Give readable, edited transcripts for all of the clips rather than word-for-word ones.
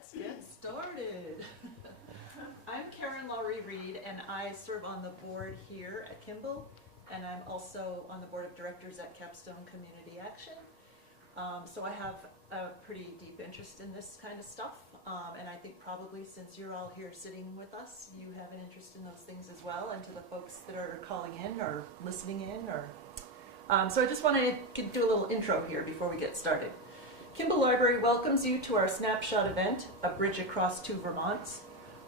Let's get started. I'm Karen Laurie Reed, and I serve on the board here at Kimball, and I'm also on the board of directors at Capstone Community Action. So I have a pretty deep interest in this kind of stuff, and I think probably since you're all here sitting with us, you have an interest in those things as well, and to the folks that are calling in or listening in. So I just want to do a little intro here before we get started. Kimball Library welcomes you to our Snapshot event, A Bridge Across Two Vermonts,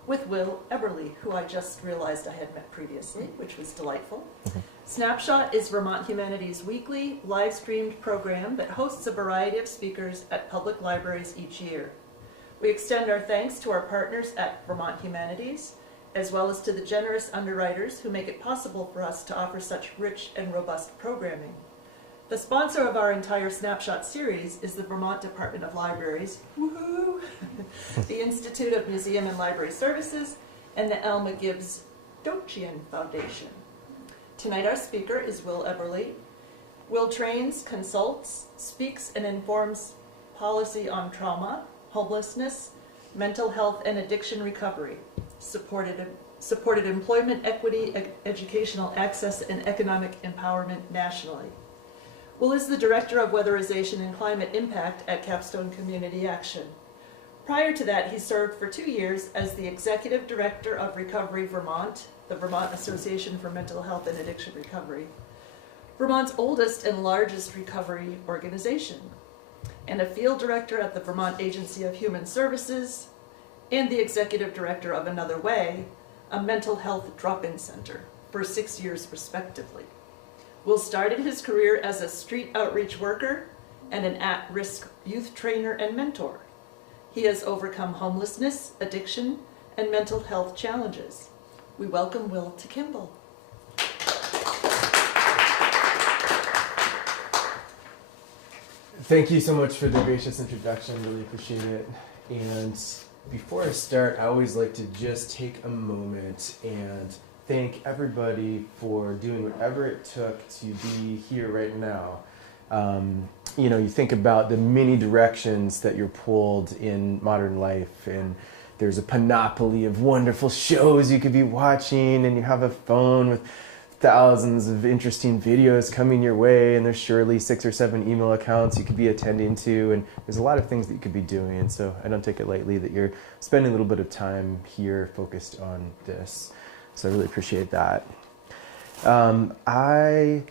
with Will Eberly, who I just realized I had met previously, which was delightful. Snapshot is Vermont Humanities' weekly, live-streamed program that hosts a variety of speakers at public libraries each year. We extend our thanks to our partners at Vermont Humanities, as well as to the generous underwriters who make it possible for us to offer such rich and robust programming. The sponsor of our entire Snapshot series is the Vermont Department of Libraries, woohoo! The Institute of Museum and Library Services, and the Alma Gibbs Dochian Foundation. Tonight our speaker is Will Eberly. Will trains, consults, speaks, and informs policy on trauma, homelessness, mental health, and addiction recovery, supported employment equity, educational access, and economic empowerment nationally. Will is the Director of Weatherization and Climate Impact at Capstone Community Action. Prior to that, he served for 2 years as the Executive Director of Recovery Vermont, the Vermont Association for Mental Health and Addiction Recovery, Vermont's oldest and largest recovery organization, and a Field Director at the Vermont Agency of Human Services, and the Executive Director of Another Way, a mental health drop-in center, for 6 years respectively. Will started his career as a street outreach worker and an at-risk youth trainer and mentor. He has overcome homelessness, addiction, and mental health challenges. We welcome Will to Kimball. Thank you so much for the gracious introduction, really appreciate it. And before I start, I always like to just take a moment and thank everybody for doing whatever it took to be here right now. You think about the many directions that you're pulled in modern life, and there's a panoply of wonderful shows you could be watching, and you have a phone with thousands of interesting videos coming your way, and there's surely 6 or 7 email accounts you could be attending to, and there's a lot of things that you could be doing. And so I don't take it lightly that you're spending a little bit of time here focused on this. So I really appreciate that. I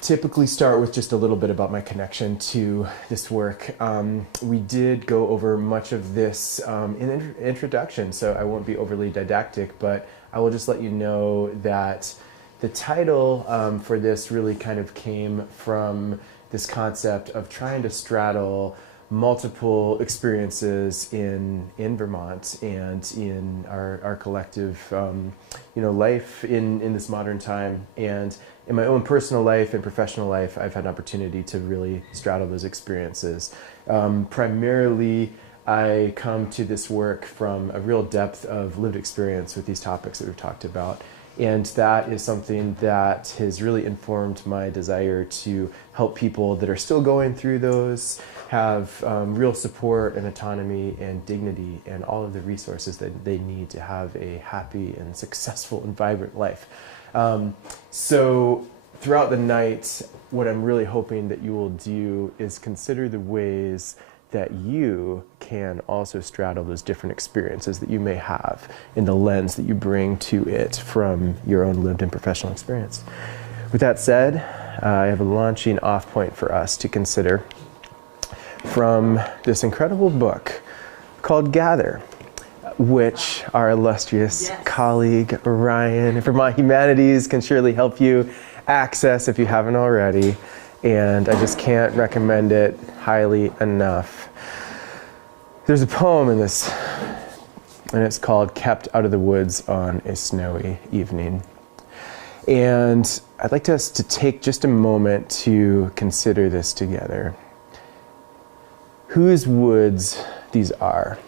typically start with just a little bit about my connection to this work. We did go over much of this in introduction, so I won't be overly didactic, but I will just let you know that the title for this really kind of came from this concept of trying to straddle multiple experiences in Vermont and in our collective life in this modern time. And in my own personal life and professional life, I've had an opportunity to really straddle those experiences. Primarily, I come to this work from a real depth of lived experience with these topics that we've talked about. And that is something that has really informed my desire to help people that are still going through those have real support and autonomy and dignity and all of the resources that they need to have a happy and successful and vibrant life. So throughout the night, what I'm really hoping that you will do is consider the ways that you can also straddle those different experiences that you may have in the lens that you bring to it from your own lived and professional experience. With that said, I have a launching off point for us to consider from this incredible book called Gather, which our illustrious colleague Ryan at Vermont Humanities can surely help you access if you haven't already. And I just can't recommend it highly enough. There's a poem in this, and it's called Kept Out of the Woods on a Snowy Evening. And I'd like us to take just a moment to consider this together. Whose woods these are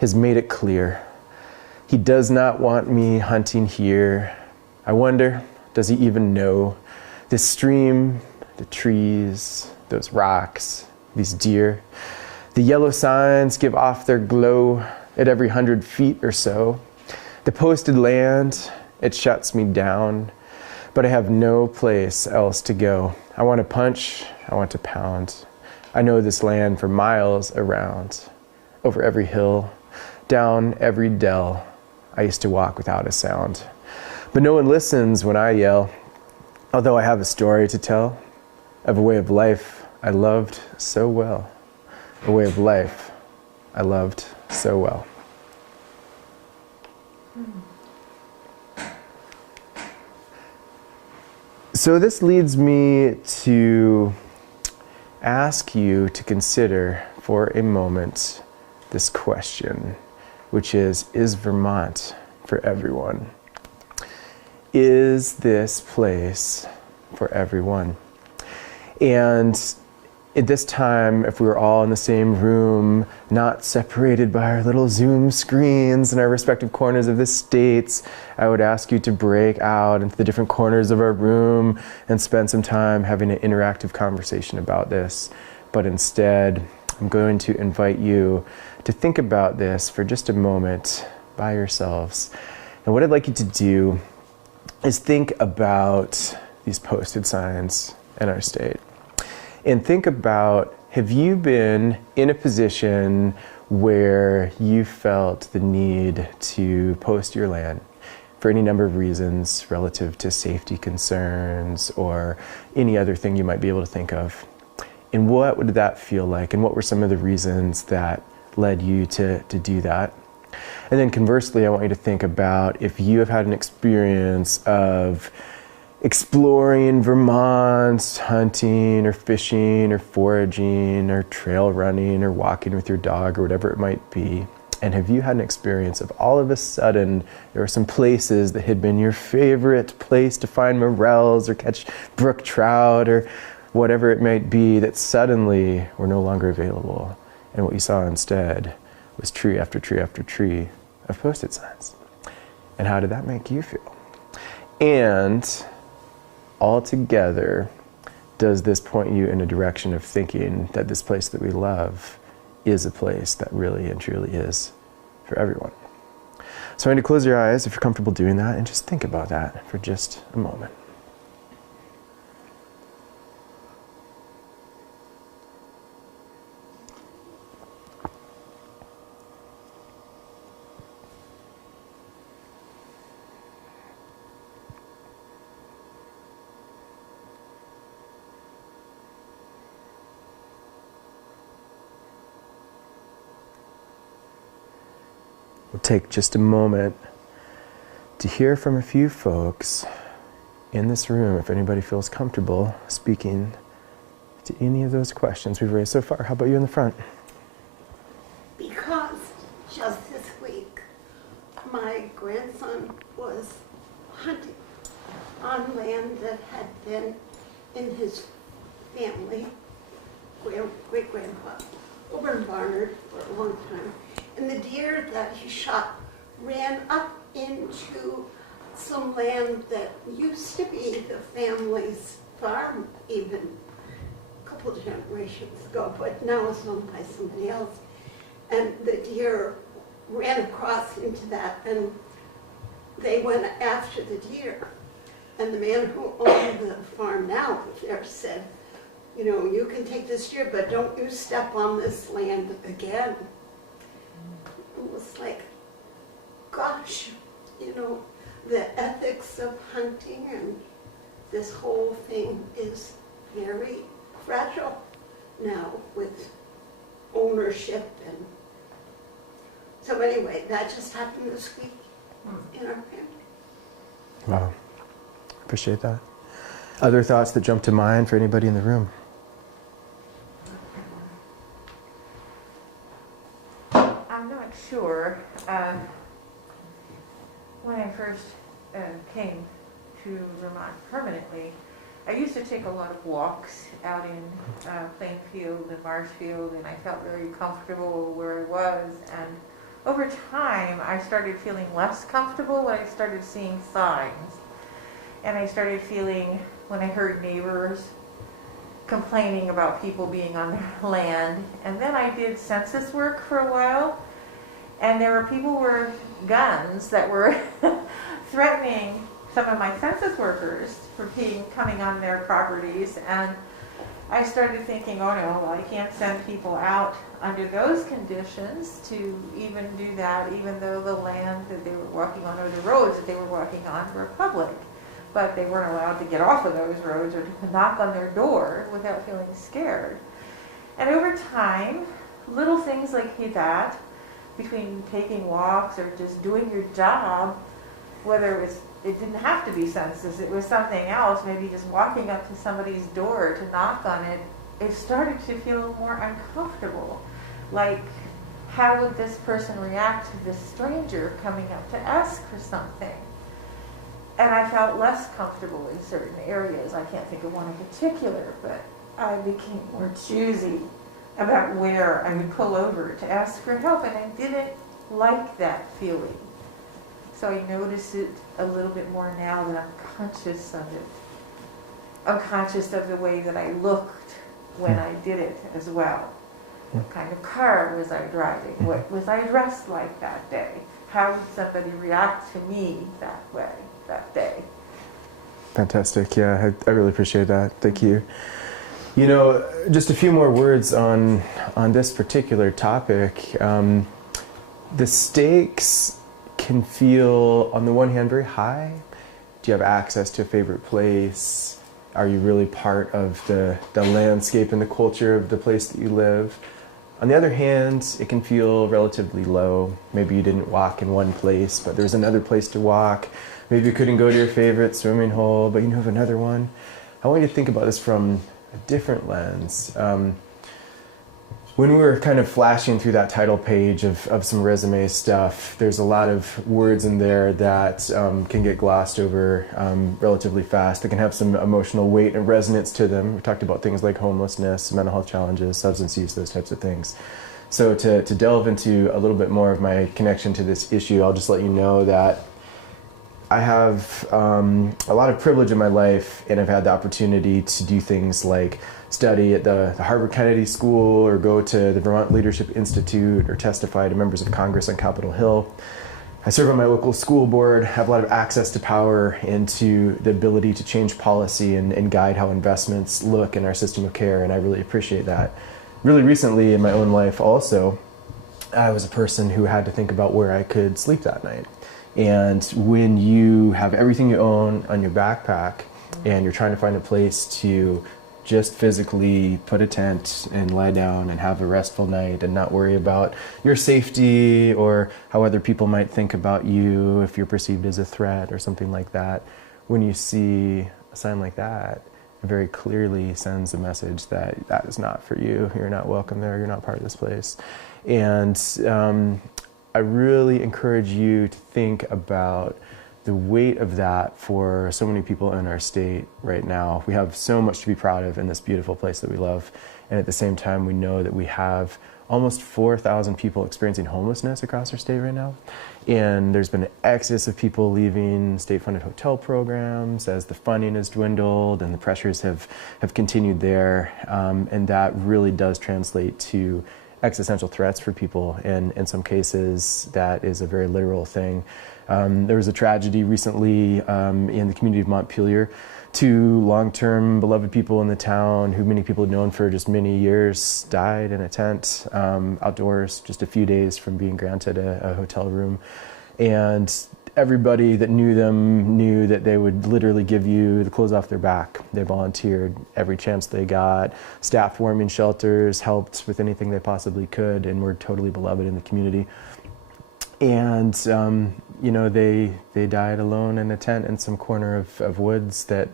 has made it clear. He does not want me hunting here. I wonder, does he even know this stream, the trees, those rocks, these deer? The yellow signs give off their glow at every 100 feet or so. The posted land, it shuts me down, but I have no place else to go. I want to punch, I want to pound. I know this land for miles around, over every hill, down every dell. I used to walk without a sound. But no one listens when I yell, although I have a story to tell of a way of life I loved so well. A way of life I loved so well. So this leads me to ask you to consider for a moment this question, which is Vermont for everyone? Is this place for everyone? And at this time, if we were all in the same room, not separated by our little Zoom screens in our respective corners of the states, I would ask you to break out into the different corners of our room and spend some time having an interactive conversation about this. But instead, I'm going to invite you to think about this for just a moment by yourselves. And what I'd like you to do is think about these posted signs in our state. And think about, have you been in a position where you felt the need to post your land for any number of reasons relative to safety concerns or any other thing you might be able to think of? And what would that feel like? And what were some of the reasons that led you to do that? And then conversely, I want you to think about if you have had an experience of exploring Vermont, hunting or fishing or foraging or trail running or walking with your dog or whatever it might be. And have you had an experience of all of a sudden there were some places that had been your favorite place to find morels or catch brook trout or whatever it might be that suddenly were no longer available. And what you saw instead was tree after tree after tree of posted signs. And how did that make you feel? And altogether, does this point you in a direction of thinking that this place that we love is a place that really and truly is for everyone? So I'm going to close your eyes if you're comfortable doing that and just think about that for just a moment. We'll take just a moment to hear from a few folks in this room, if anybody feels comfortable speaking to any of those questions we've raised so far. How about you in the front? Because just this week, my grandson was hunting on land that had been in his family, great-grandpa, over in Barnard for a long time. And the deer that he shot ran up into some land that used to be the family's farm even a couple of generations ago, but now is owned by somebody else. And the deer ran across into that, and they went after the deer. And the man who owned the farm now there said, you know, you can take this deer, but don't you step on this land again. It was like, gosh, you know, the ethics of hunting and this whole thing is very fragile now with ownership. And so anyway, that just happened this week in our family. Wow, appreciate that. Other thoughts that jump to mind for anybody in the room? I'm not sure. When I first came to Vermont permanently, I used to take a lot of walks out in Plainfield and Marshfield, and I felt very comfortable where I was. And over time, I started feeling less comfortable when I started seeing signs. And I started feeling, when I heard neighbors complaining about people being on their land. And then I did census work for a while, and there were people with guns that were threatening some of my census workers for coming on their properties. And I started thinking, oh no, well, I can't send people out under those conditions to even do that, even though the land that they were walking on or the roads that they were walking on were public. But they weren't allowed to get off of those roads or to knock on their door without feeling scared. And over time, little things like that, between taking walks or just doing your job, whether it didn't have to be census, it was something else, maybe just walking up to somebody's door to knock on it, it started to feel more uncomfortable. Like, how would this person react to this stranger coming up to ask for something? And I felt less comfortable in certain areas. I can't think of one in particular, but I became more choosy about where I would pull over to ask for help, and I didn't like that feeling. So I notice it a little bit more now that I'm conscious of it. I'm conscious of the way that I looked when I did it as well. What kind of car was I driving? What was I dressed like that day? How would somebody react to me that way that day? Fantastic. Yeah, I really appreciate that. Thank you. You know, just a few more words on this particular topic. The stakes can feel, on the one hand, very high. Do you have access to a favorite place? Are you really part of the landscape and the culture of the place that you live? On the other hand, it can feel relatively low. Maybe you didn't walk in one place, but there's another place to walk. Maybe you couldn't go to your favorite swimming hole, but you know of another one. I want you to think about this from a different lens. When we were kind of flashing through that title page of some resume stuff, there's a lot of words in there that can get glossed over relatively fast. They can have some emotional weight and resonance to them. We talked about things like homelessness, mental health challenges, substance use, those types of things. So to delve into a little bit more of my connection to this issue, I'll just let you know that I have a lot of privilege in my life, and I've had the opportunity to do things like study at the Harvard Kennedy School, or go to the Vermont Leadership Institute, or testify to members of Congress on Capitol Hill. I serve on my local school board, have a lot of access to power and to the ability to change policy and guide how investments look in our system of care, and I really appreciate that. Really recently in my own life also, I was a person who had to think about where I could sleep that night. And when you have everything you own on your backpack and you're trying to find a place to just physically put a tent and lie down and have a restful night and not worry about your safety or how other people might think about you if you're perceived as a threat or something like that, when you see a sign like that, it very clearly sends a message that that is not for you. You're not welcome there. You're not part of this place. And I really encourage you to think about the weight of that for so many people in our state right now. We have so much to be proud of in this beautiful place that we love. And at the same time, we know that we have almost 4,000 people experiencing homelessness across our state right now. And there's been an exodus of people leaving state-funded hotel programs as the funding has dwindled and the pressures have continued there. And that really does translate to existential threats for people. And in some cases, that is a very literal thing. There was a tragedy recently in the community of Montpelier. 2 long-term beloved people in the town who many people had known for just many years died in a tent outdoors just a few days from being granted a hotel room. And everybody that knew them knew that they would literally give you the clothes off their back. They volunteered every chance they got, staffed warming shelters, helped with anything they possibly could, and were totally beloved in the community. And you know, they died alone in a tent in some corner of woods that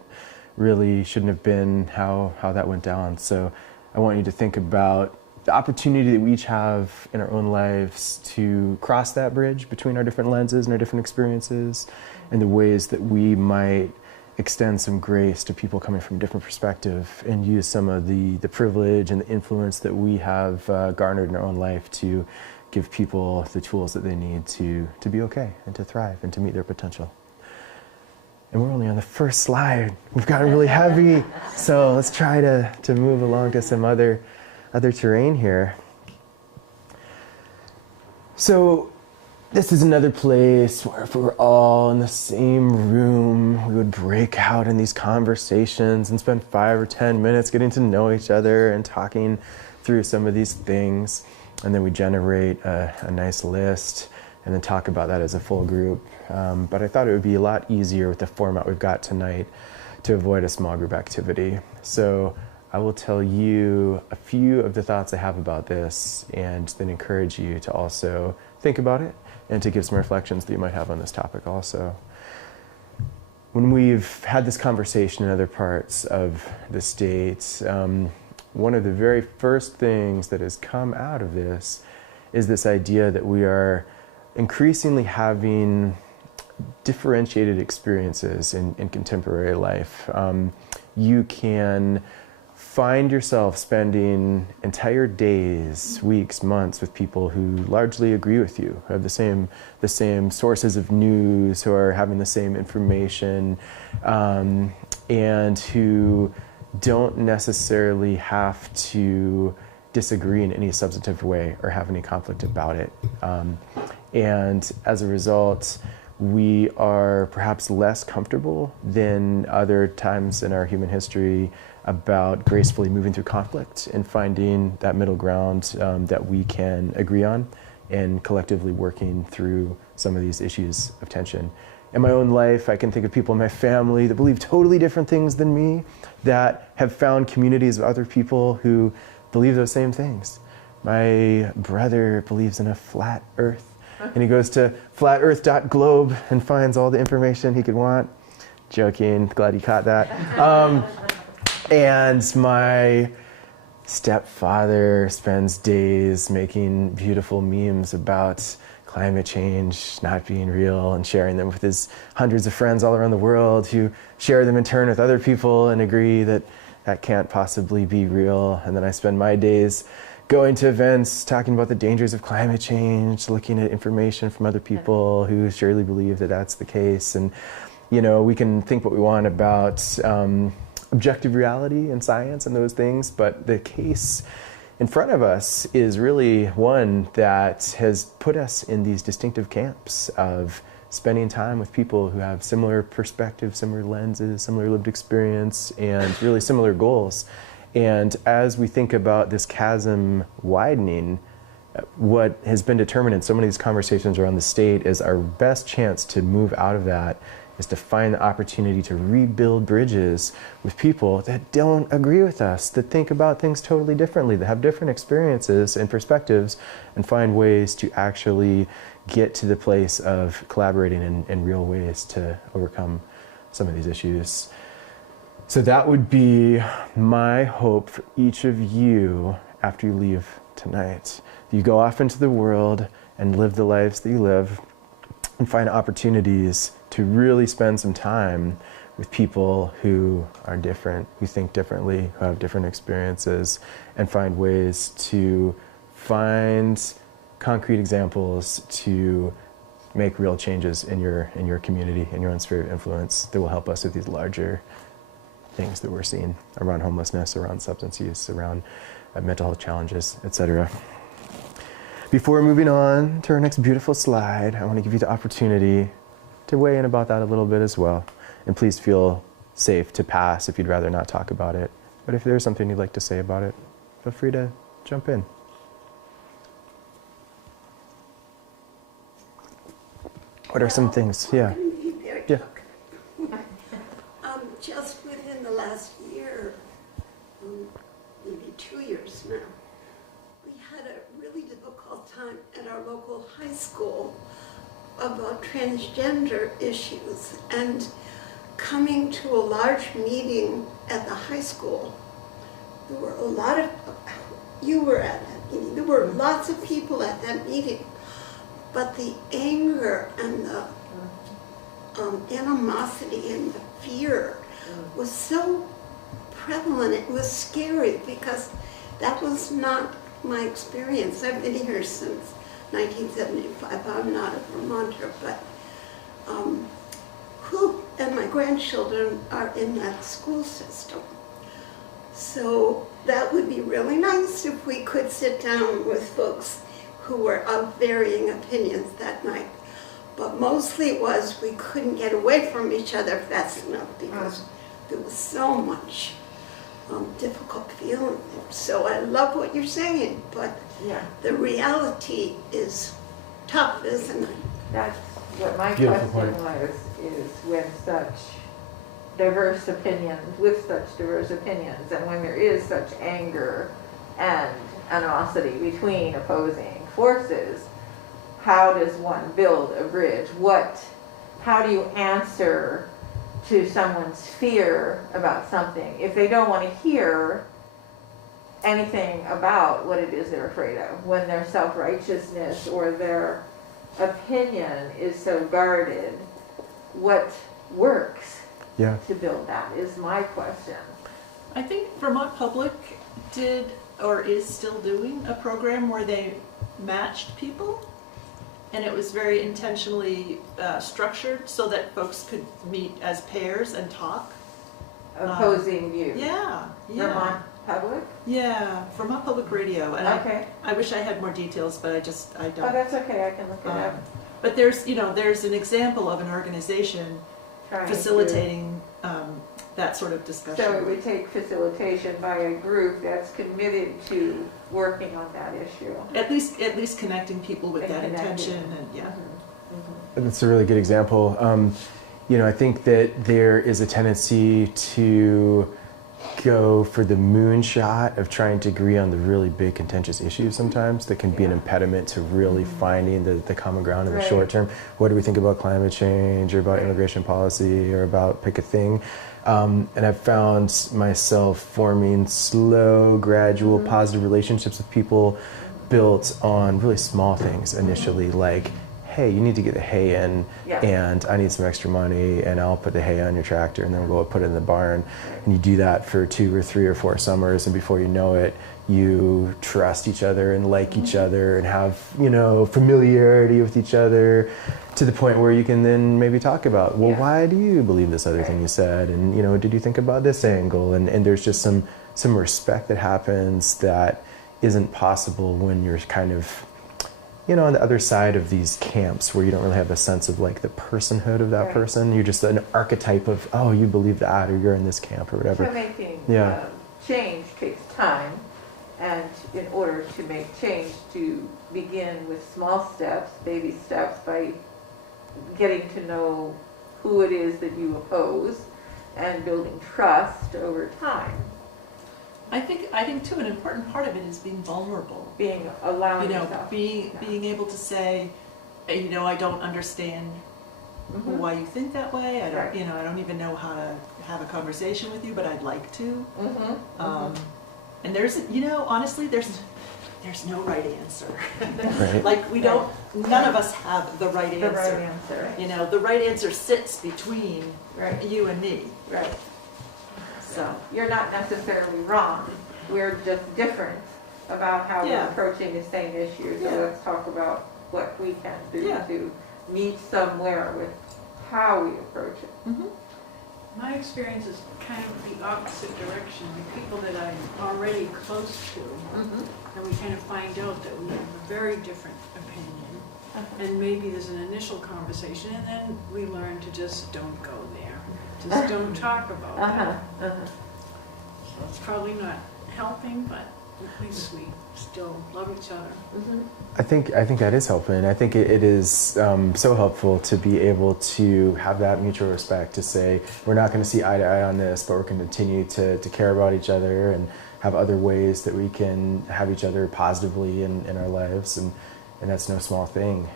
really shouldn't have been how that went down. So I want you to think about the opportunity that we each have in our own lives to cross that bridge between our different lenses and our different experiences, and the ways that we might extend some grace to people coming from a different perspective and use some of the privilege and the influence that we have garnered in our own life to give people the tools that they need to be okay and to thrive and to meet their potential. And we're only on the first slide. We've gotten really heavy. So let's try to move along to some other terrain here. So this is another place where if we were all in the same room, we would break out in these conversations and spend 5 or 10 minutes getting to know each other and talking through some of these things. And then we generate a nice list and then talk about that as a full group. But I thought it would be a lot easier with the format we've got tonight to avoid a small group activity. So I will tell you a few of the thoughts I have about this and then encourage you to also think about it and to give some reflections that you might have on this topic also. When we've had this conversation in other parts of the state, one of the very first things that has come out of this is this idea that we are increasingly having differentiated experiences in contemporary life. You can find yourself spending entire days, weeks, months with people who largely agree with you, who have the same sources of news, who are having the same information, and who don't necessarily have to disagree in any substantive way or have any conflict about it. And as a result, we are perhaps less comfortable than other times in our human history about gracefully moving through conflict and finding that middle ground that we can agree on and collectively working through some of these issues of tension. In my own life, I can think of people in my family that believe totally different things than me, that have found communities of other people who believe those same things. My brother believes in a flat earth, and he goes to flatearth.globe and finds all the information he could want. Joking, glad you caught that. And my stepfather spends days making beautiful memes about climate change not being real and sharing them with his hundreds of friends all around the world who share them in turn with other people and agree that that can't possibly be real. And then I spend my days going to events, talking about the dangers of climate change, looking at information from other people who surely believe that that's the case. And, you know, we can think what we want about objective reality and science and those things, but the case in front of us is really one that has put us in these distinctive camps of spending time with people who have similar perspectives, similar lenses, similar lived experience, and really similar goals. And as we think about this chasm widening, what has been determined in so many of these conversations around the state is our best chance to move out of that is to find the opportunity to rebuild bridges with people that don't agree with us, that think about things totally differently, that have different experiences and perspectives, and find ways to actually get to the place of collaborating in real ways to overcome some of these issues. So that would be my hope for each of you after you leave tonight. You go off into the world and live the lives that you live and find opportunities to really spend some time with people who are different, who think differently, who have different experiences, and find ways to find concrete examples to make real changes in your community, in your own sphere of influence that will help us with these larger things that we're seeing around homelessness, around substance use, around mental health challenges, etc. Before moving on to our next beautiful slide, I want to give you the opportunity to weigh in about that a little bit as well. And please feel safe to pass if you'd rather not talk about it. But if there's something you'd like to say about it, feel free to jump in. What are some things? Yeah. Yeah. Just within the last year, maybe 2 years now, we had a really difficult time at our local high school about transgender issues, and coming to a large meeting at the high school, there were a lot of, you were at that meeting, there were lots of people at that meeting, but the anger and the animosity and the fear was so prevalent, it was scary because that was not my experience. I've been here since 1975. I'm not a Vermonter, but and my grandchildren are in that school system. So that would be really nice if we could sit down with folks who were of varying opinions that night. But mostly it was we couldn't get away from each other fast enough because there was so much difficult feeling there. So I love what you're saying, but Yeah, the reality is tough, isn't it? that's what my Beautiful question point. was, is when such diverse opinions, with such diverse opinions, and when there is such anger and animosity between opposing forces, how does one build a bridge? How do you answer to someone's fear about something if they don't want to hear anything about what it is they're afraid of, when their self-righteousness or their opinion is so guarded? What works Yeah. to build that is my question. I think Vermont Public did or is still doing a program where they matched people, and it was very intentionally structured so that folks could meet as pairs and talk. Opposing views. Yeah, yeah, Vermont Public? yeah, Vermont Public Radio, and Okay. I wish I had more details, but I Oh, don't. that's okay, I can look it up. But there's an example of an organization Trying to- facilitating that sort of So it discussion. would take facilitation by a group that's committed to working on that issue. At least connecting people with And that connecting. intention, and yeah. That's a really good example. I think that there is a tendency to go for the moonshot of trying to agree on the really big contentious issues sometimes that can be an Yeah. impediment to really finding the common ground in the Right. short term. What do we think about climate change, or about immigration policy, or about pick a thing? And I've found myself forming slow, gradual, positive relationships with people built on really small things initially, like, hey, you need to get the hay in, Yeah. and I need some extra money, and I'll put the hay on your tractor, and then we'll go put it in the barn. And you do that for 2 or 3 or 4 summers, and before you know it, you trust each other and like each other and have, familiarity with each other, to the point where you can then maybe talk about, well, Yeah. why do you believe this other thing you said? And, did you think about this angle? And there's just some respect that happens that isn't possible when you're kind of, on the other side of these camps, where you don't really have a sense of like the personhood of that Right. person. You're just an archetype of, oh, you believe that, or you're in this camp, or whatever. So making Yeah. change takes time, and in order to make change, to begin with small steps, baby steps, by getting to know who it is that you oppose and building trust over time, I think too, an important part of it is being vulnerable. allowing You know, yourself. being able to say, I don't understand Mhm. why you think that way. I don't, Right. I don't even know how to have a conversation with you, but I'd like to. Mhm. And there's, honestly, there's no right answer. Right. Like none of us have the right The right answer. answer. The right answer sits between Right. you and me. Right. So, You're not necessarily wrong. We're just different about how we're Yeah. approaching the same issue. So Yeah. let's talk about what we can do Yeah. to meet somewhere with how we approach it. My experience is kind of the opposite direction. The people that I'm already close to, and we kind of find out that we have a very different opinion. And maybe there's an initial conversation, and then we learn to just don't go there. Just don't talk about that. So it's probably not helping, but at least we still love each other. I think that is helpful, and I think it is so helpful to be able to have that mutual respect, to say we're not going to see eye to eye on this, but we're going to continue to care about each other and have other ways that we can have each other positively in our lives, and that's no small thing.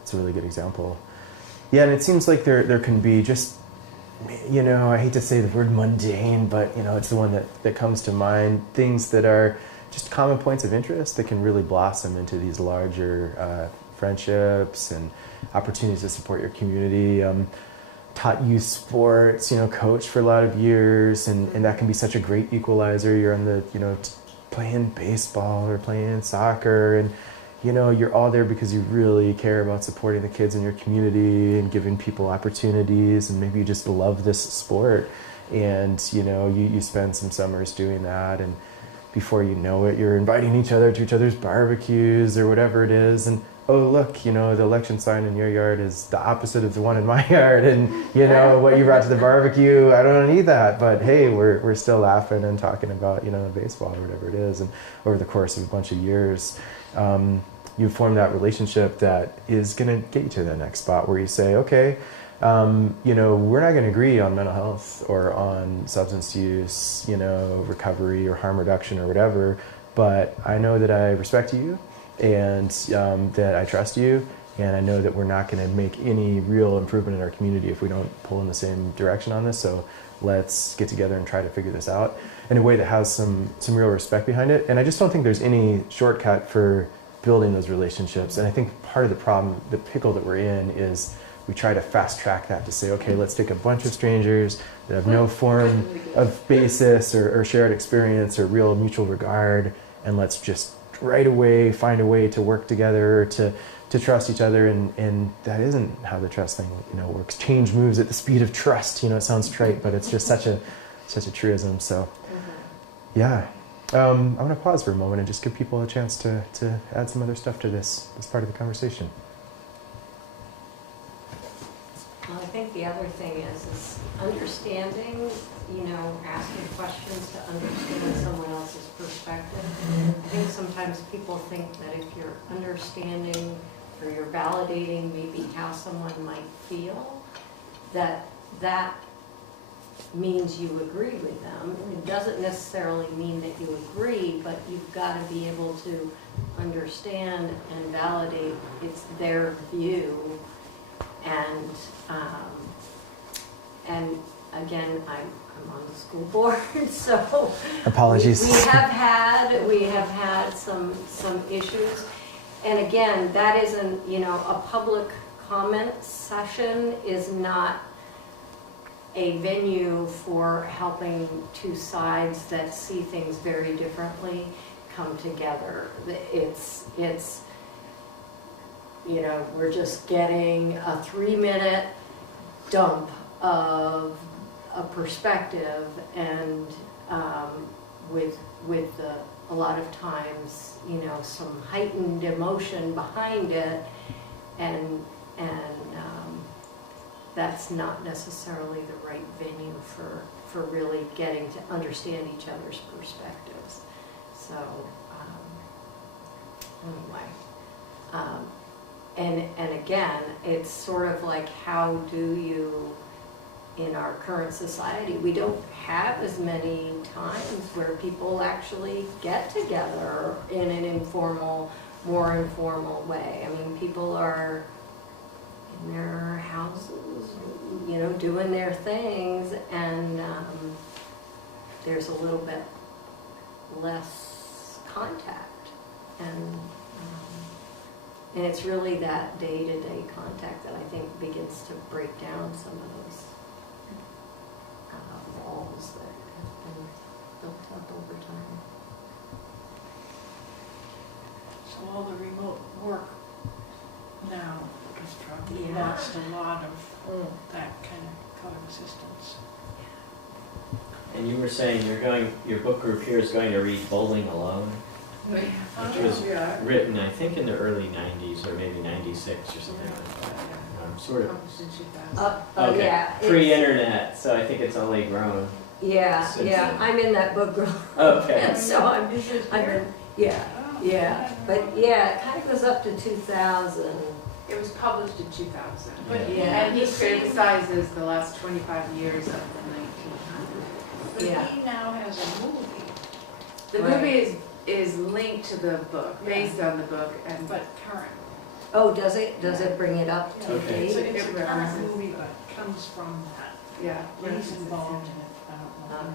It's a really good example. Yeah, and it seems like there can be just, I hate to say the word mundane, but it's the one that comes to mind, things that are just common points of interest that can really blossom into these larger friendships and opportunities to support your community. Taught youth sports, coached for a lot of years, and that can be such a great equalizer. You're on the, playing baseball or playing soccer, and you know, you're all there because you really care about supporting the kids in your community and giving people opportunities, and maybe you just love this sport, and you know, you spend some summers doing that, and before you know it, you're inviting each other to each other's barbecues or whatever it is, and oh look, you know, the election sign in your yard is the opposite of the one in my yard, and you know what you brought to the barbecue, I don't need that, but hey, we're still laughing and talking about, you know, baseball or whatever it is, and over the course of a bunch of years, you form that relationship that is going to get you to the next spot where you say, okay, you know, we're not going to agree on mental health or on substance use, you know, recovery or harm reduction or whatever, but I know that I respect you, and that I trust you, and I know that we're not going to make any real improvement in our community if we don't pull in the same direction on this, so let's get together and try to figure this out in a way that has some real respect behind it. And I just don't think there's any shortcut for building those relationships, and I think part of the problem, the pickle that we're in, is we try to fast track that to say, okay, let's take a bunch of strangers that have no form of basis or shared experience or real mutual regard, and let's just right away find a way to work together, to trust each other, and that isn't how the trust thing, you know, works. Change moves at the speed of trust. You know, it sounds trite, but it's just such a truism. So, yeah, I'm going to pause for a moment and just give people a chance to add some other stuff to this part of the conversation. Well, I think the other thing is understanding, you know, asking questions to understand someone else's perspective. I think sometimes people think that if you're understanding or you're validating maybe how someone might feel, that means you agree with them. It doesn't necessarily mean that you agree, but you've got to be able to understand and validate it's their view. And again, I'm on the school board, so apologies. We have had some issues, and again, that isn't, you know, a public comment session is not a venue for helping two sides that see things very differently come together. It's you know, we're just getting a 3-minute dump of a perspective, and with a lot of times, you know, some heightened emotion behind it, and that's not necessarily the right venue for really getting to understand each other's perspectives. So anyway, and again, it's sort of like, how do you, in our current society, we don't have as many times where people actually get together in an more informal way. I mean, people are in their houses, you know, doing their things, and there's a little bit less contact, and it's really that day-to-day contact that I think begins to break down some of those walls that have been built up over time. So all the remote work now has probably lost a lot of that kind of coexistence. And you were saying your book group here is going to read Bowling Alone, which was written, I think, in the early 90s or maybe 96 or something like that. Sort of. Okay. Yeah. Pre-internet, so I think it's only grown. Yeah, since yeah. then. I'm in that book group. Okay. And so I'm yeah. But yeah, it kind of goes up to 2000. It was published in 2000. But Yeah. And he criticizes the last 25 years of the 1900s. But Yeah. he now has a movie, The Right. movie is linked to the book, based on the book, and but current. Oh, does it bring it up to Okay. So date? it's a It current references. movie, but comes from that. yeah. He's involved in it. I don't know.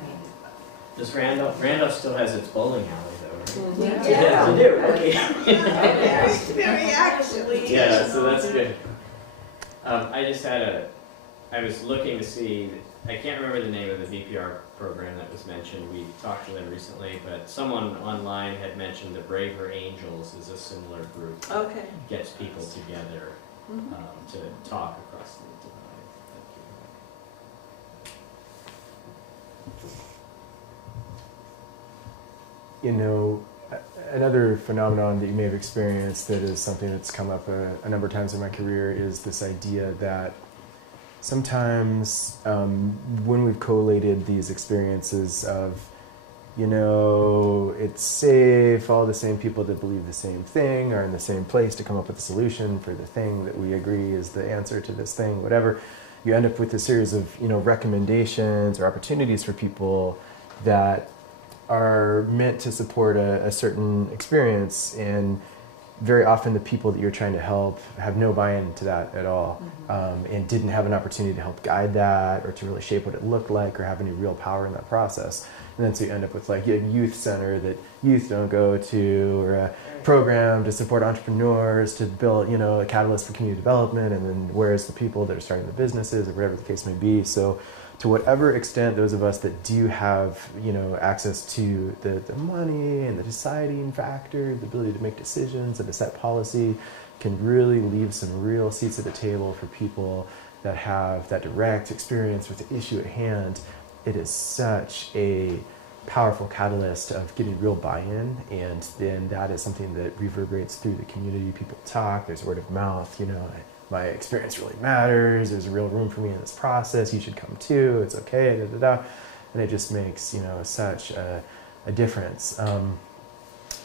Does Randolph still has its bowling alley though, right? Mhm. Yeah, they do. Okay. Very actually. Yeah, so that's good. I was looking to see I can't remember the name of the VPR program that was mentioned. We talked to them recently, but someone online had mentioned the Braver Angels is a similar group that Okay. gets people together Mhm. to talk across the divide. You know, another phenomenon that you may have experienced that is something that's come up a number of times in my career is this idea that sometimes when we've collated these experiences of, you know, it's safe, all the same people that believe the same thing are in the same place to come up with a solution for the thing that we agree is the answer to this thing, whatever, you end up with a series of, you know, recommendations or opportunities for people that are meant to support a certain experience, and very often the people that you're trying to help have no buy-in to that at all, and didn't have an opportunity to help guide that or to really shape what it looked like or have any real power in that process. And then so you end up with like a youth center that youth don't go to, or a program to support entrepreneurs to build, you know, a catalyst for community development, and then where's the people that are starting the businesses or whatever the case may be. So to whatever extent those of us that do have, you know, access to the money and the deciding factor, the ability to make decisions and to set policy, can really leave some real seats at the table for people that have that direct experience with the issue at hand. It is such a powerful catalyst of getting real buy-in, and then that is something that reverberates through the community. People talk, there's word of mouth, you know, my experience really matters, there's a real room for me in this process, you should come too, it's okay, da, da, da. And it just makes, you know, such a difference.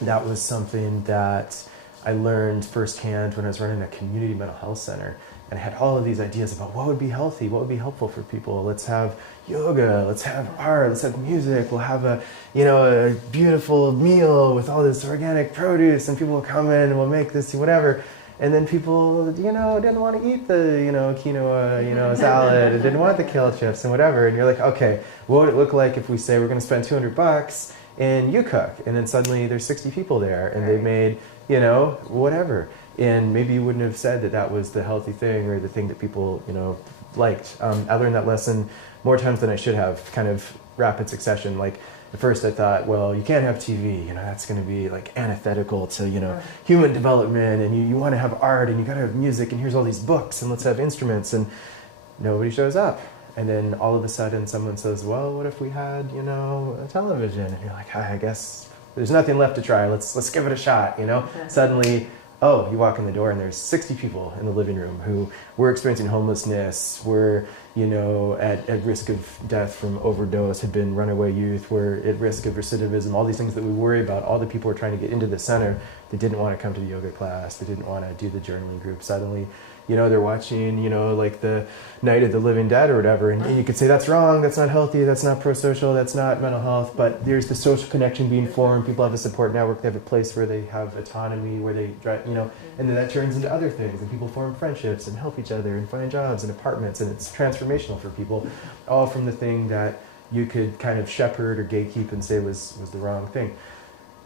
That was something that I learned firsthand when I was running a community mental health center, and I had all of these ideas about what would be healthy, what would be helpful for people. Let's have yoga, let's have art, let's have music, we'll have a, you know, a beautiful meal with all this organic produce, and people will come in and we'll make this, whatever. And then people, you know, didn't want to eat the, you know, quinoa, you know, salad, and didn't want the kale chips and whatever. And you're like, okay, what would it look like if we say we're going to spend $200 and you cook? And then suddenly there's 60 people there, and they've made, you know, whatever. And maybe you wouldn't have said that that was the healthy thing or the thing that people, you know, liked. I learned that lesson more times than I should have, kind of rapid succession. Like, at first I thought, well, you can't have TV, you know, that's going to be like antithetical to, you know, human development, and you want to have art, and you got to have music, and here's all these books, and let's have instruments, and nobody shows up. And then all of a sudden someone says, well, what if we had, you know, a television? And you're like, I guess there's nothing left to try, let's give it a shot, you know. Suddenly, oh, you walk in the door and there's 60 people in the living room who were experiencing homelessness, were, you know, at risk of death from overdose, had been runaway youth, were at risk of recidivism, all these things that we worry about. All the people who are trying to get into the center, they didn't want to come to the yoga class, they didn't want to do the journaling group. Suddenly, you know, they're watching, you know, like the Night of the Living Dead or whatever, and you could say that's wrong, that's not healthy, that's not pro-social, that's not mental health, but there's the social connection being formed. People have a support network, they have a place where they have autonomy, where they, you know, and then that turns into other things, and people form friendships and help each other and find jobs and apartments, and it's transformational for people, all from the thing that you could kind of shepherd or gatekeep and say was the wrong thing.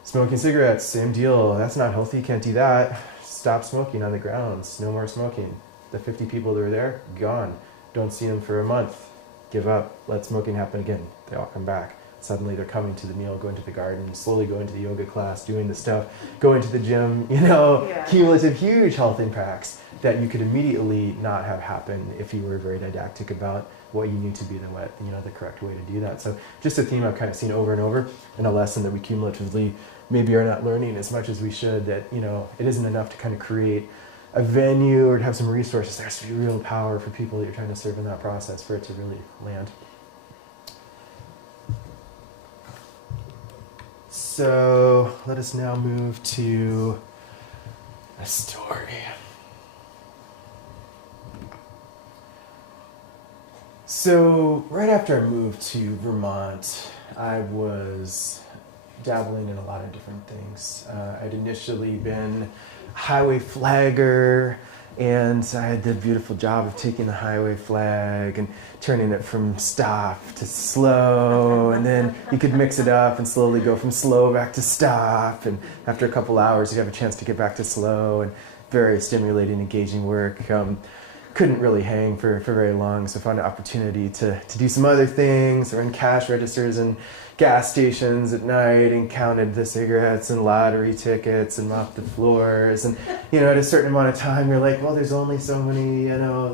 Smoking cigarettes, same deal, that's not healthy, can't do that. Stop smoking on the grounds, no more smoking. The 50 people that are there, gone. Don't see them for a month. Give up, let smoking happen again. They all come back. Suddenly they're coming to the meal, going to the garden, slowly going to the yoga class, doing the stuff, going to the gym, you know, cumulative huge health impacts that you could immediately not have happen if you were very didactic about what you need to be the correct way to do that. So just a theme I've kind of seen over and over, and a lesson that we cumulatively maybe are not learning as much as we should, that, you know, it isn't enough to kind of create a venue or to have some resources. There has to be real power for people that you're trying to serve in that process for it to really land. So let us now move to a story. So right after I moved to Vermont, I was dabbling in a lot of different things. I'd initially been a highway flagger, and I had the beautiful job of taking the highway flag and turning it from stop to slow, and then you could mix it up and slowly go from slow back to stop, and after a couple hours you'd have a chance to get back to slow, and very stimulating, engaging work. couldn't really hang for very long, so I found an opportunity to do some other things, run cash registers and gas stations at night, and counted the cigarettes and lottery tickets and mopped the floors. And at a certain amount of time, you're like, well, there's only so many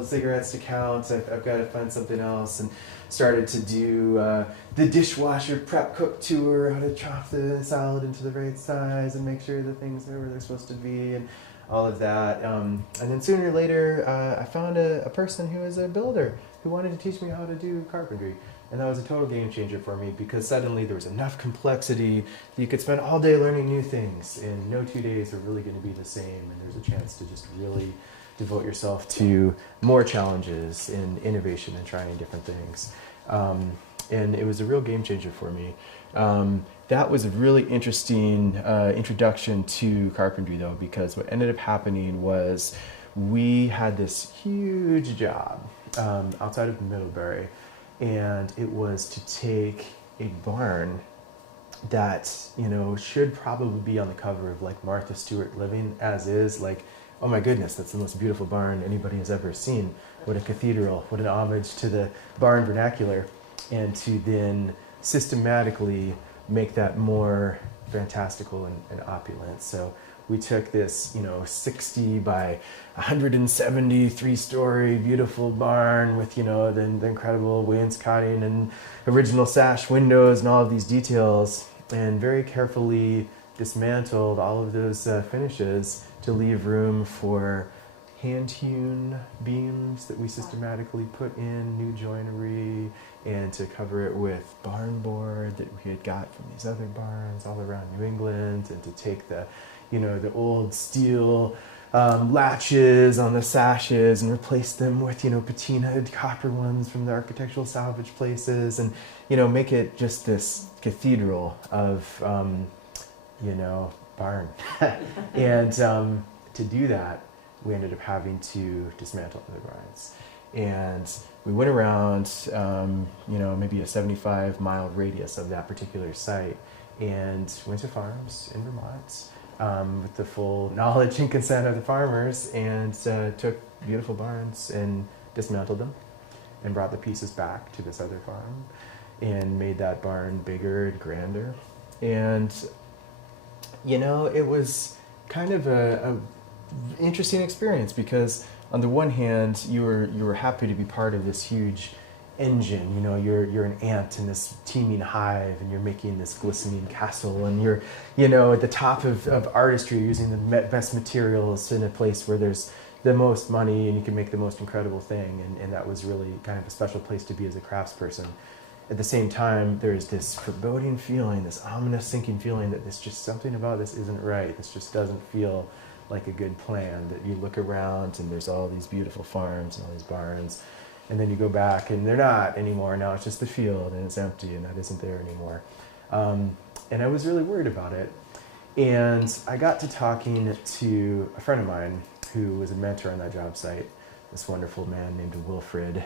cigarettes to count. I've got to find something else. And started to do the dishwasher prep cook tour, how to chop the salad into the right size and make sure the things are where they're supposed to be, and all of that. And then sooner or later, I found a person who was a builder who wanted to teach me how to do carpentry. And that was a total game changer for me, because suddenly there was enough complexity that you could spend all day learning new things, and no 2 days are really going to be the same, and there's a chance to just really devote yourself to more challenges and innovation and trying different things. And it was a real game changer for me. That was a really interesting introduction to carpentry, though, because what ended up happening was we had this huge job outside of Middlebury, and it was to take a barn that should probably be on the cover of like Martha Stewart Living as is, like, oh my goodness, that's the most beautiful barn anybody has ever seen. What a cathedral, what an homage to the barn vernacular. And to then systematically make that more fantastical and opulent. So we took this, 60 by 170 three-story beautiful barn with, the incredible wainscoting and original sash windows and all of these details, and very carefully dismantled all of those finishes to leave room for hand-hewn beams that we systematically put in, new joinery, and to cover it with barn board that we had got from these other barns all around New England, and to take the old steel latches on the sashes and replace them with, patinaed copper ones from the architectural salvage places, and, make it just this cathedral of, barn. And to do that, we ended up having to dismantle other barns. And we went around, maybe a 75-mile radius of that particular site, and went to farms in Vermont with the full knowledge and consent of the farmers, and took beautiful barns and dismantled them and brought the pieces back to this other farm and made that barn bigger and grander. And, it was kind of a interesting experience, because on the one hand, you were happy to be part of this huge engine. You're an ant in this teeming hive, and you're making this glistening castle, and you're at the top of artistry, using the best materials in a place where there's the most money and you can make the most incredible thing, and that was really kind of a special place to be as a craftsperson. At the same time, there's this foreboding feeling, this ominous sinking feeling that there's just something about this isn't right. This just doesn't feel like a good plan. That you look around and there's all these beautiful farms and all these barns, and then you go back and they're not anymore. Now it's just the field and it's empty, and that isn't there anymore. And I was really worried about it. And I got to talking to a friend of mine who was a mentor on that job site, this wonderful man named Wilfred,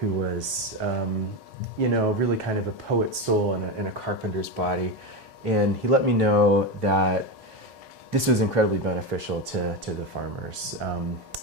who was, really kind of a poet's soul and a carpenter's body. And he let me know that this was incredibly beneficial to the farmers.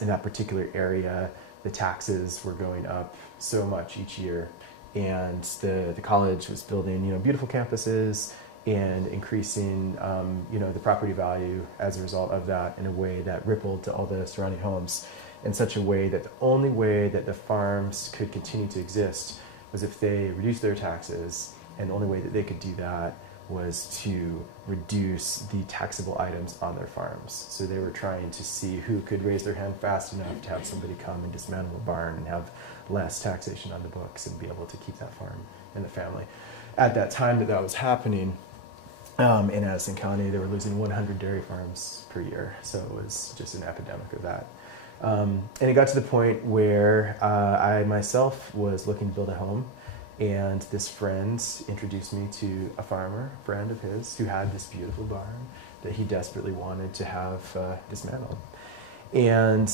In that particular area, the taxes were going up so much each year, and the college was building, beautiful campuses and increasing, the property value as a result of that in a way that rippled to all the surrounding homes, in such a way that the only way that the farms could continue to exist was if they reduced their taxes, and the only way that they could do that was to reduce the taxable items on their farms. So they were trying to see who could raise their hand fast enough to have somebody come and dismantle a barn and have less taxation on the books and be able to keep that farm in the family. At that time that was happening, in Addison County, they were losing 100 dairy farms per year. So it was just an epidemic of that. And it got to the point where I myself was looking to build a home, and this friend introduced me to a farmer friend of his who had this beautiful barn that he desperately wanted to have dismantled. And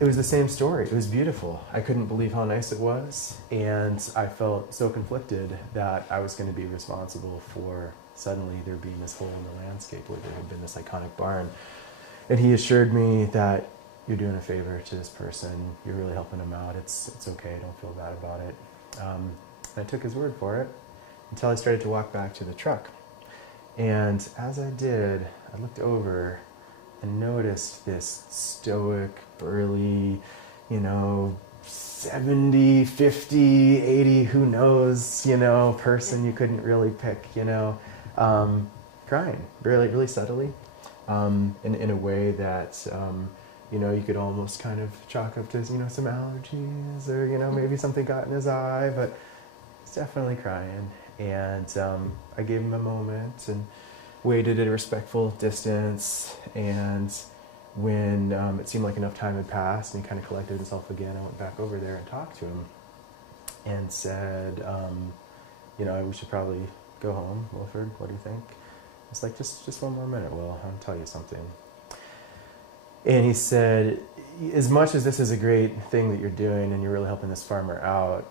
it was the same story. It was beautiful. I couldn't believe how nice it was, and I felt so conflicted that I was going to be responsible for suddenly there being this hole in the landscape where there had been this iconic barn. And he assured me that you're doing a favor to this person. You're really helping them out. It's okay. Don't feel bad about it. And I took his word for it until I started to walk back to the truck. And as I did, I looked over and noticed this stoic, burly, 70, 50, 80, who knows, person you couldn't really pick, crying really, really subtly, in a way that, you could almost kind of chalk up to, some allergies or, maybe something got in his eye, but he's definitely crying. And I gave him a moment and waited at a respectful distance. And when it seemed like enough time had passed and he kind of collected himself again, I went back over there and talked to him and said, we should probably go home. Wilford, what do you think? It's like, just one more minute, Will. I'll tell you something. And he said, as much as this is a great thing that you're doing and you're really helping this farmer out,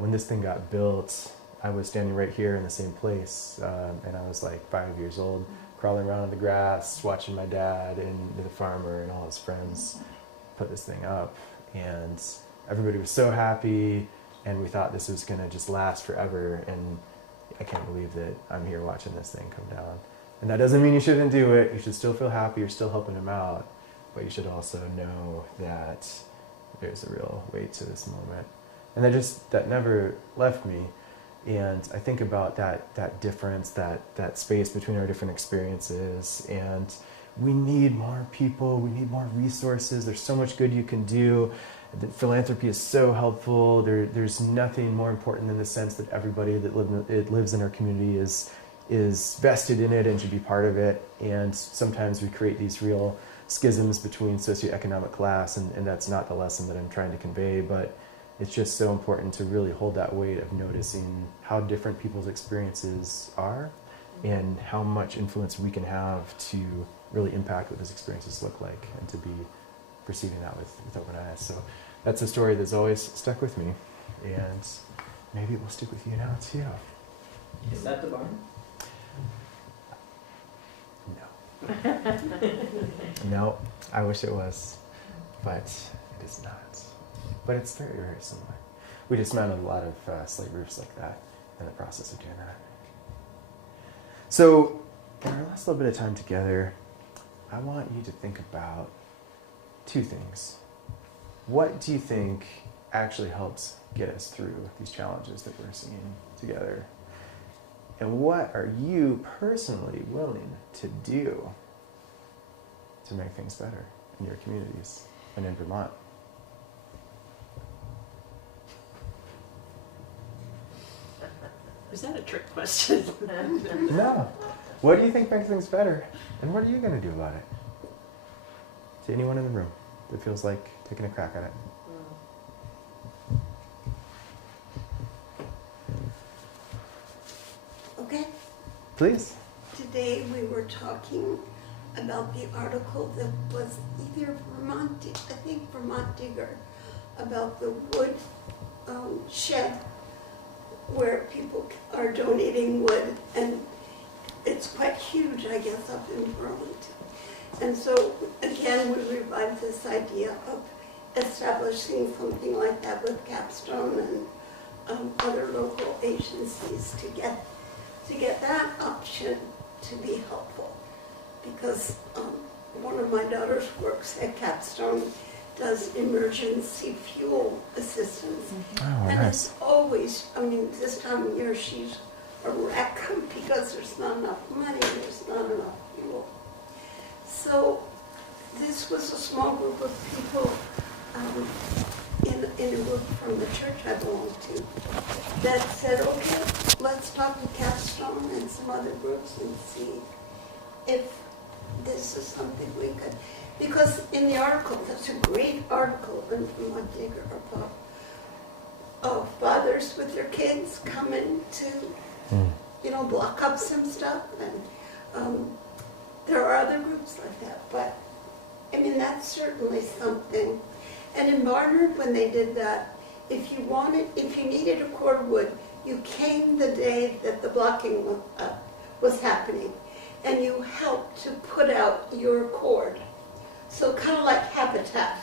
when this thing got built, I was standing right here in the same place, and I was like 5 years old, crawling around in the grass, watching my dad and the farmer and all his friends put this thing up. And everybody was so happy, and we thought this was going to just last forever. And I can't believe that I'm here watching this thing come down. And that doesn't mean you shouldn't do it. You should still feel happy. You're still helping him out. But you should also know that there's a real weight to this moment. And that never left me. And I think about that difference, that space between our different experiences. And we need more people. We need more resources. There's so much good you can do. The philanthropy is so helpful. There's nothing more important than the sense that everybody that lives in our community is vested in it and should be part of it. And sometimes we create these real schisms between socioeconomic class, and that's not the lesson that I'm trying to convey, but it's just so important to really hold that weight of noticing how different people's experiences are and how much influence we can have to really impact what those experiences look like and to be perceiving that with open eyes. So that's a story that's always stuck with me, and maybe it will stick with you now too. Is that the barn? No. No, I wish it was, but it is not. But it's very, very similar. We dismantled a lot of slate roofs like that in the process of doing that. So, in our last little bit of time together, I want you to think about two things. What do you think actually helps get us through these challenges that we're seeing together? And what are you personally willing to do to make things better in your communities and in Vermont? Is that a trick question? No. What do you think makes things better? And what are you going to do about it? To anyone in the room that feels like taking a crack at it. Okay, Please. today we were talking about the article that was either Vermont Digger, about the wood shed where people are donating wood, and it's quite huge, I guess, up in Vermont. And so, again, we revived this idea of establishing something like that with Capstone and other local agencies to get that option to be helpful. Because one of my daughters works at Capstone, does emergency fuel assistance. Oh, And nice. it's always, this time of year she's a wreck because there's not enough money, there's not enough fuel. So this was a small group of people in a group from the church I belong to that said, okay, let's talk to Capstone and some other groups and see if this is something we could. Because in the article, that's a great article in Vermont Digger about fathers with their kids coming to, block up some stuff. And there are other groups like that. But, that's certainly something. And in Barnard, when they did that, if you needed a cordwood, you came the day that the blocking was happening. And you helped to put out your cord So kind of like Habitat.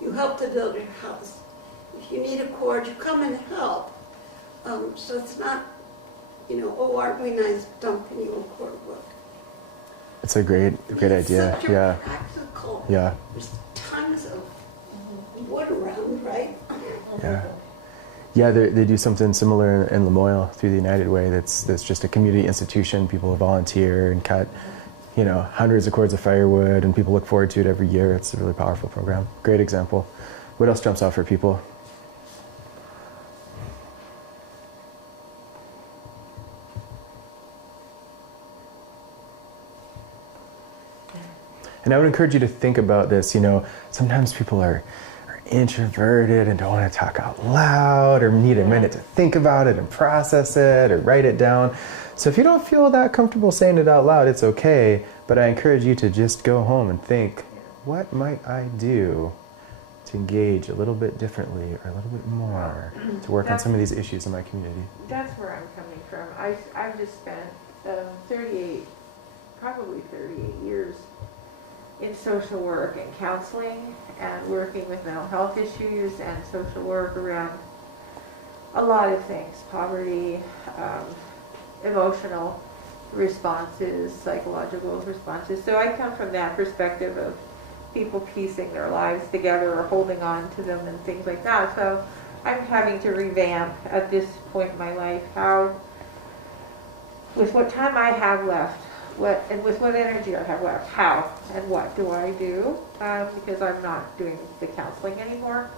You help to build your house. If you need a cord, you come and help. So it's not, oh, aren't we nice dumping you a cord wood. It's a great idea. Such a Yeah. practical. Yeah. There's tons of wood around, right? Yeah. Yeah, they do something similar in Lamoille through the United Way. That's just a community institution. People volunteer and cut, hundreds of cords of firewood, and people look forward to it every year. It's a really powerful program. Great example. What else jumps out for people? And I would encourage you to think about this. Sometimes people are introverted and don't want to talk out loud or need a minute to think about it and process it or write it down. So if you don't feel that comfortable saying it out loud, it's okay. But I encourage you to just go home and think, what might I do to engage a little bit differently or a little bit more to work on some of these issues in my community? That's where I'm coming from. I've just spent probably 38 years in social work and counseling and working with mental health issues and social work around a lot of things, poverty, emotional responses, psychological responses. So I come from that perspective of people piecing their lives together or holding on to them and things like that. So I'm having to revamp at this point in my life how, with what time I have left, and with what energy I have left, how and what do I do, because I'm not doing the counseling anymore.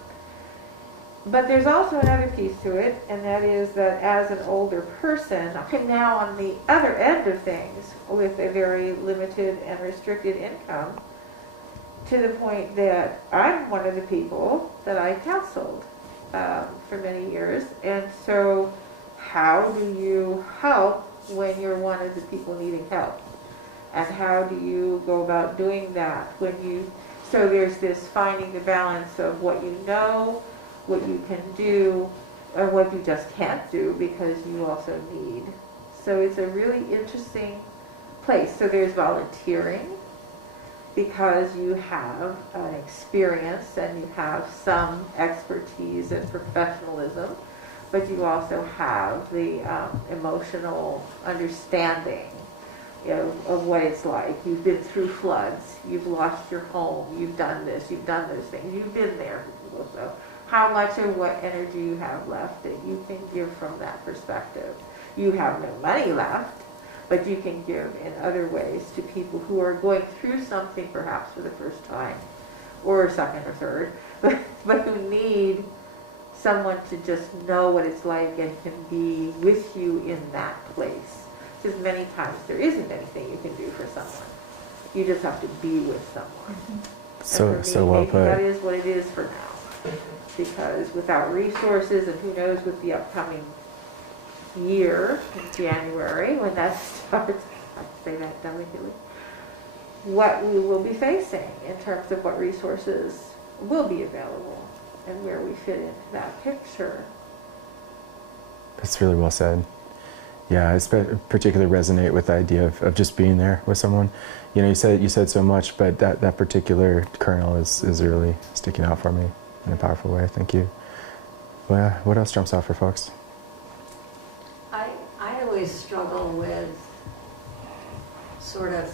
But there's also another piece to it, and that is that as an older person, I'm now on the other end of things with a very limited and restricted income, to the point that I'm one of the people that I counseled for many years. And so how do you help when you're one of the people needing help? And how do you go about doing that so there's this finding the balance of what you know, what you can do, or what you just can't do because you also need. So it's a really interesting place. So there's volunteering because you have an experience and you have some expertise and professionalism, but you also have the emotional understanding of what it's like. You've been through floods, you've lost your home, you've done this, you've done those things, you've been there. So how much or what energy you have left that you can give from that perspective. You have no money left, but you can give in other ways to people who are going through something perhaps for the first time, or second or third, but who need someone to just know what it's like and can be with you in that place. Because many times there isn't anything you can do for someone. You just have to be with someone. So well put. That is what it is for now. Because without resources, and who knows with the upcoming year in January, when that starts, I say that delicately, what we will be facing in terms of what resources will be available and where we fit into that picture. That's really well said. Yeah, I particularly resonate with the idea of just being there with someone. You said so much, but that particular kernel is really sticking out for me in a powerful way. Thank you. Well, what else jumps out for folks? I always struggle with sort of,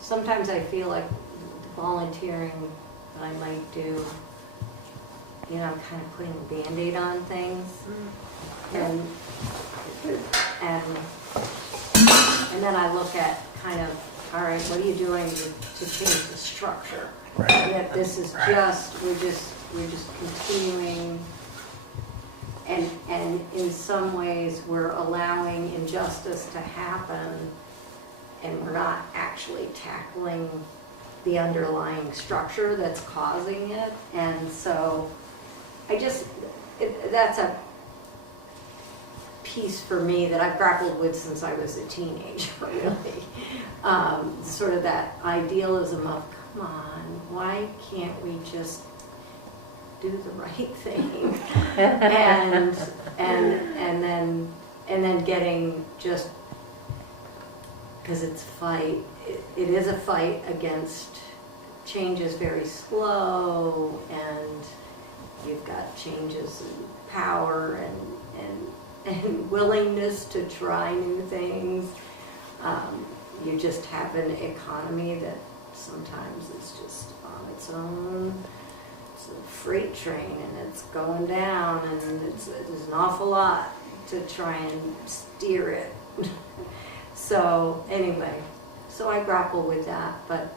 sometimes I feel like the volunteering that I might do, kind of putting a Band-Aid on things. And then I look at kind of, all right, what are you doing to change the structure? Right. And that this is we're just continuing, and in some ways we're allowing injustice to happen, and we're not actually tackling the underlying structure that's causing it. And so that's a piece for me that I've grappled with since I was a teenager, really. Sort of that idealism of, come on, why can't we just do the right thing? and then getting just, because it's a fight, it is a fight against change is very slow, and you've got changes in power and willingness to try new things. You just have an economy that sometimes is just on its own. It's a freight train, and it's going down, and there's an awful lot to try and steer it. So anyway, so I grapple with that, but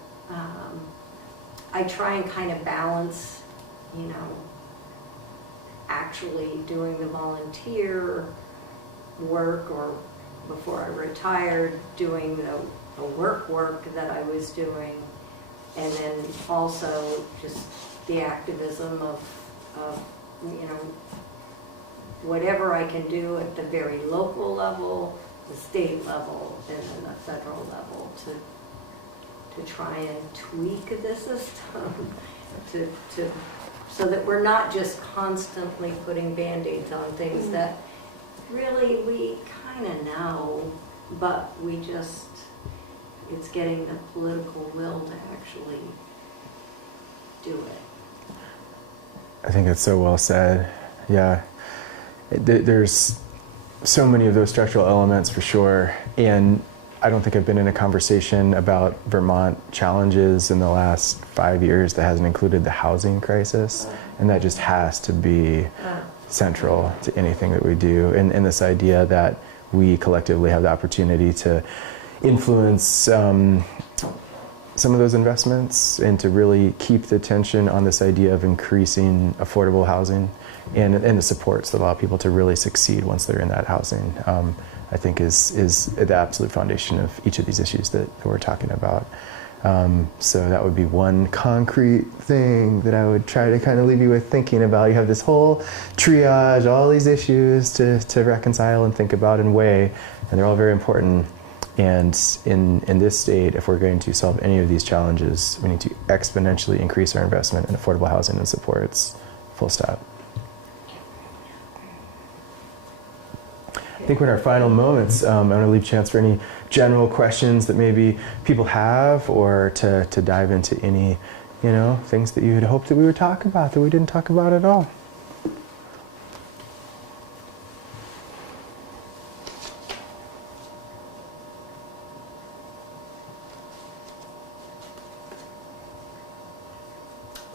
I try and kind of balance, you know, actually doing the volunteer work, or before I retired, doing the work that I was doing, and then also just the activism of you know, whatever I can do at the very local level, the state level, and then the federal level to try and tweak the system to so that we're not just constantly putting Band-Aids on things that really we kind of know, but we just, it's getting the political will to actually do it. I think that's so well said. Yeah, there's so many of those structural elements for sure, and I don't think I've been in a conversation about Vermont challenges in the last 5 years that hasn't included the housing crisis, and that just has to be central to anything that we do, and this idea that we collectively have the opportunity to influence some of those investments and to really keep the attention on this idea of increasing affordable housing and the supports that allow people to really succeed once they're in that housing, I think is the absolute foundation of each of these issues that we're talking about. So that would be one concrete thing that I would try to kind of leave you with thinking about. You have this whole triage, all these issues to reconcile and think about and weigh, and they're all very important. And in this state, if we're going to solve any of these challenges, we need to exponentially increase our investment in affordable housing and supports, full stop. I think we're in our final moments. I'm going to leave a chance for any general questions that maybe people have, or to dive into any, you know, things that you had hoped that we would talk about that we didn't talk about at all.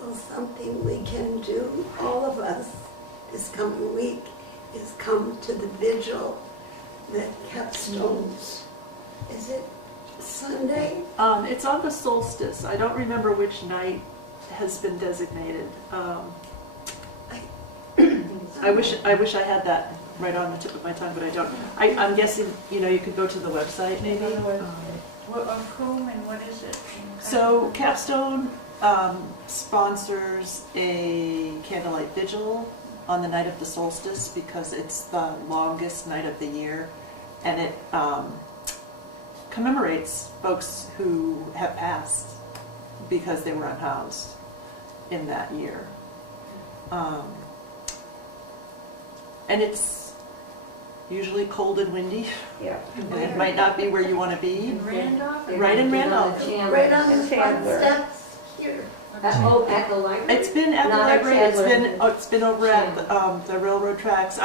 Well, something we can do, all of us, this coming week, is come to the vigil that Capstone's, is it Sunday? It's on the solstice. I don't remember which night has been designated. I wish I had that right on the tip of my tongue, but I don't. I'm guessing, you know, you could go to the website maybe. Of whom and what is it? So Capstone sponsors a candlelight vigil on the night of the solstice because it's the longest night of the year, and it commemorates folks who have passed because they were unhoused in that year. And it's usually cold and windy, Yeah. and it might not be where you want to be. In Randolph? Right in Randolph. Right on the front Chandler. steps here. At the library? It's been at the Not at library. It's been over at the railroad tracks.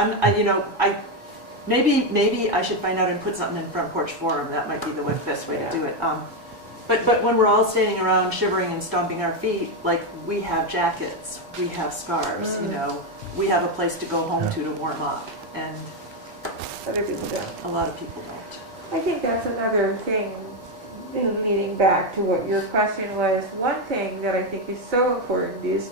Maybe I should find out and put something in Front Porch Forum. That might be the best way to do it. But when we're all standing around shivering and stomping our feet, like, we have jackets, we have scarves, you know, we have a place to go home to warm up, and Other people don't. a lot of people don't. I think that's another thing, leading back to what your question was. One thing that I think is so important is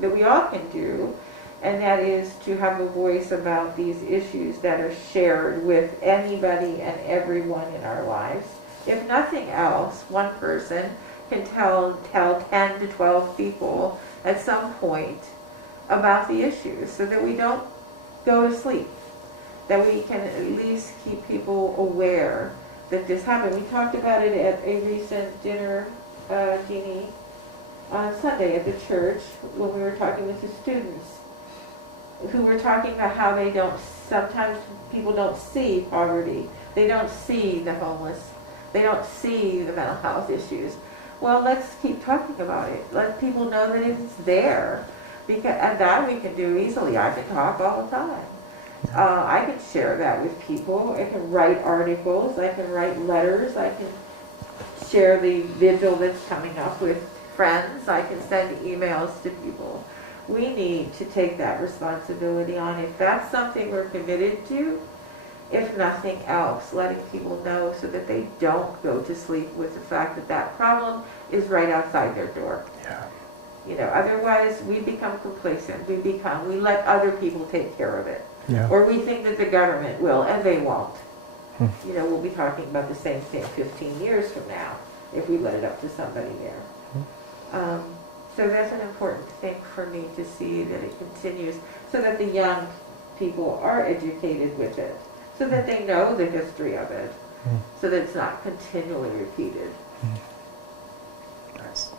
that we all can do, and that is to have a voice about these issues that are shared with anybody and everyone in our lives. If nothing else, one person can tell 10 to 12 people at some point about the issues, so that we don't go to sleep, that we can at least keep people aware that this happened. We talked about it at a recent dinner, Jeannie, on Sunday at the church, when we were talking with the students, who were talking about how sometimes people don't see poverty, they don't see the homeless, they don't see the mental health issues, well, let's keep talking about it. Let people know that it's there. Because, and that we can do easily. I can talk all the time. I can share that with people. I can write articles. I can write letters. I can share the vigil that's coming up with friends. I can send emails to people. We need to take that responsibility on. If that's something we're committed to, if nothing else, letting people know so that they don't go to sleep with the fact that that problem is right outside their door. Yeah. You know, otherwise we become complacent. We let other people take care of it. Yeah. Or we think that the government will, and they won't. Hmm. You know, we'll be talking about the same thing 15 years from now if we let it up to somebody there. So that's an important thing for me to see, that it continues, so that the young people are educated with it, so that they know the history of it, so that it's not continually repeated. Nice.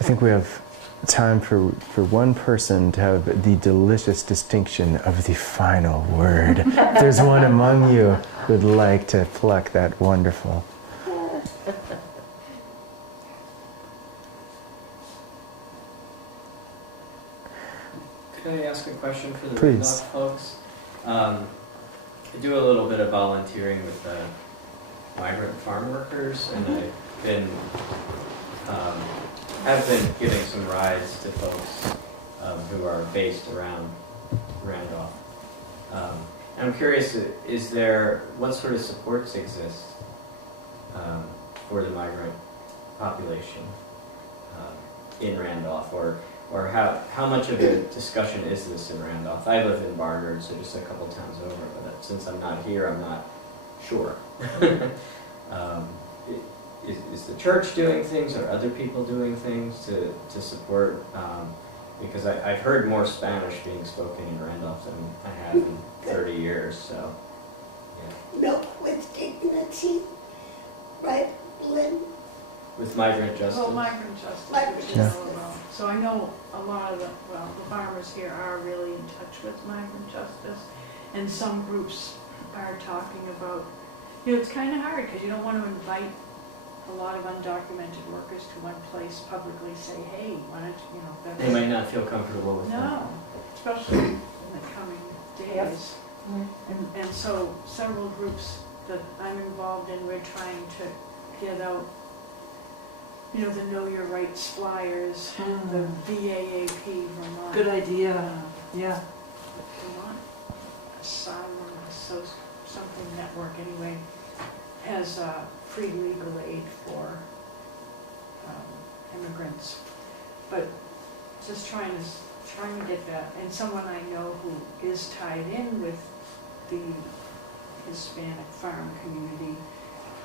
I think we have time for one person to have the delicious distinction of the final word. If there's one among you who would like to pluck that wonderful. Could I ask a question for the Please. Randolph folks? I do a little bit of volunteering with the migrant farm workers, and I've been giving some rides to folks who are based around Randolph. I'm curious, what sort of supports exist for the migrant population in Randolph, or how much of a discussion is this in Randolph? I live in Barnard, so just a couple towns over, but since I'm not here, I'm not sure. Is the church doing things, or other people doing things to support? Because I've heard more Spanish being spoken in Randolph than I have in 30 years, so, yeah. Milk with dignity, right, Lynn? With migrant justice? Well, migrant justice, Migrant which is justice. all about. So I know a lot of the farmers here are really in touch with migrant justice, and some groups are talking about, it's kind of hard, because you don't want to invite a lot of undocumented workers to one place, publicly say, hey, why don't you, that's... They might not feel comfortable with that. No, especially in the coming days. And so several groups that I'm involved in, we're trying to get out, the Know Your Rights flyers, the VAAP, Vermont. Good idea, yeah. Vermont Asylum, something network anyway, has free legal aid for immigrants. But just trying to get that, and someone I know who is tied in with the Hispanic farm community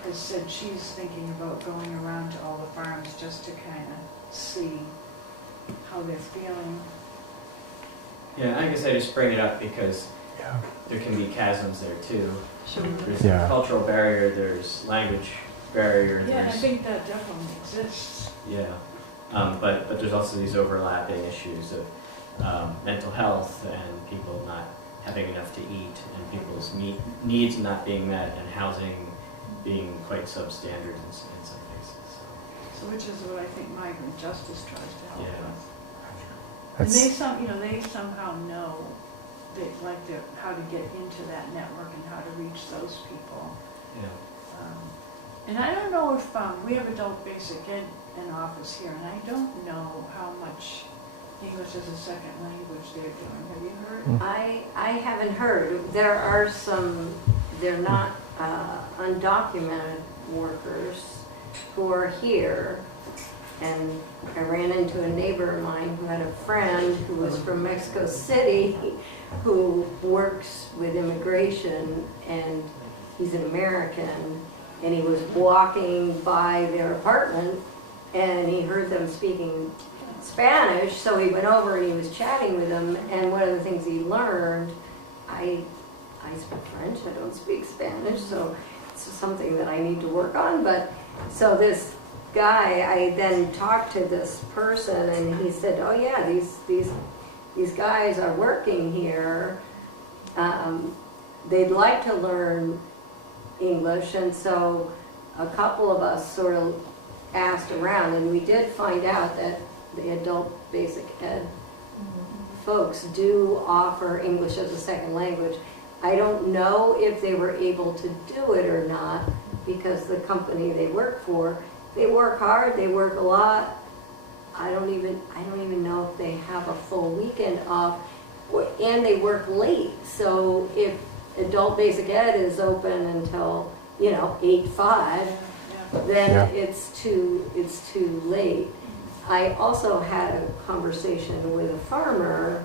has said she's thinking about going around to all the farms just to kind of see how they're feeling. Yeah, I guess I just bring it up because Yeah. there can be chasms there too. Sure. There's Yeah. a cultural barrier, there's language barrier, Yeah, I there's, think that definitely exists. yeah. But there's also these overlapping issues of mental health and people not having enough to eat, and people's needs not being met, and housing being quite substandard in some cases. So which is what I think migrant justice tries to help Yeah. with. And That's, they somehow know how to get into that network and how to reach those people. Yeah. And I don't know if, we have adult basic ed in office here, and I don't know how much English as a second language they're doing. Have you heard? I haven't heard. There are some, they're not undocumented workers who are here, and I ran into a neighbor of mine who had a friend who was from Mexico City who works with immigration, and he's an American, and he was walking by their apartment and he heard them speaking Spanish, so he went over and he was chatting with them, and one of the things he learned, I speak French, I don't speak Spanish, so it's something that I need to work on. But so this guy, I then talked to this person, and he said, oh yeah, these guys are working here, they'd like to learn English, and so a couple of us sort of asked around, and we did find out that the adult basic ed folks do offer English as a second language. I don't know if they were able to do it or not, because the company they work for, they work hard, they work a lot. I don't even know if they have a full weekend off, and they work late. So if adult basic ed is open until 8-5, then Yeah. it's too late. I also had a conversation with a farmer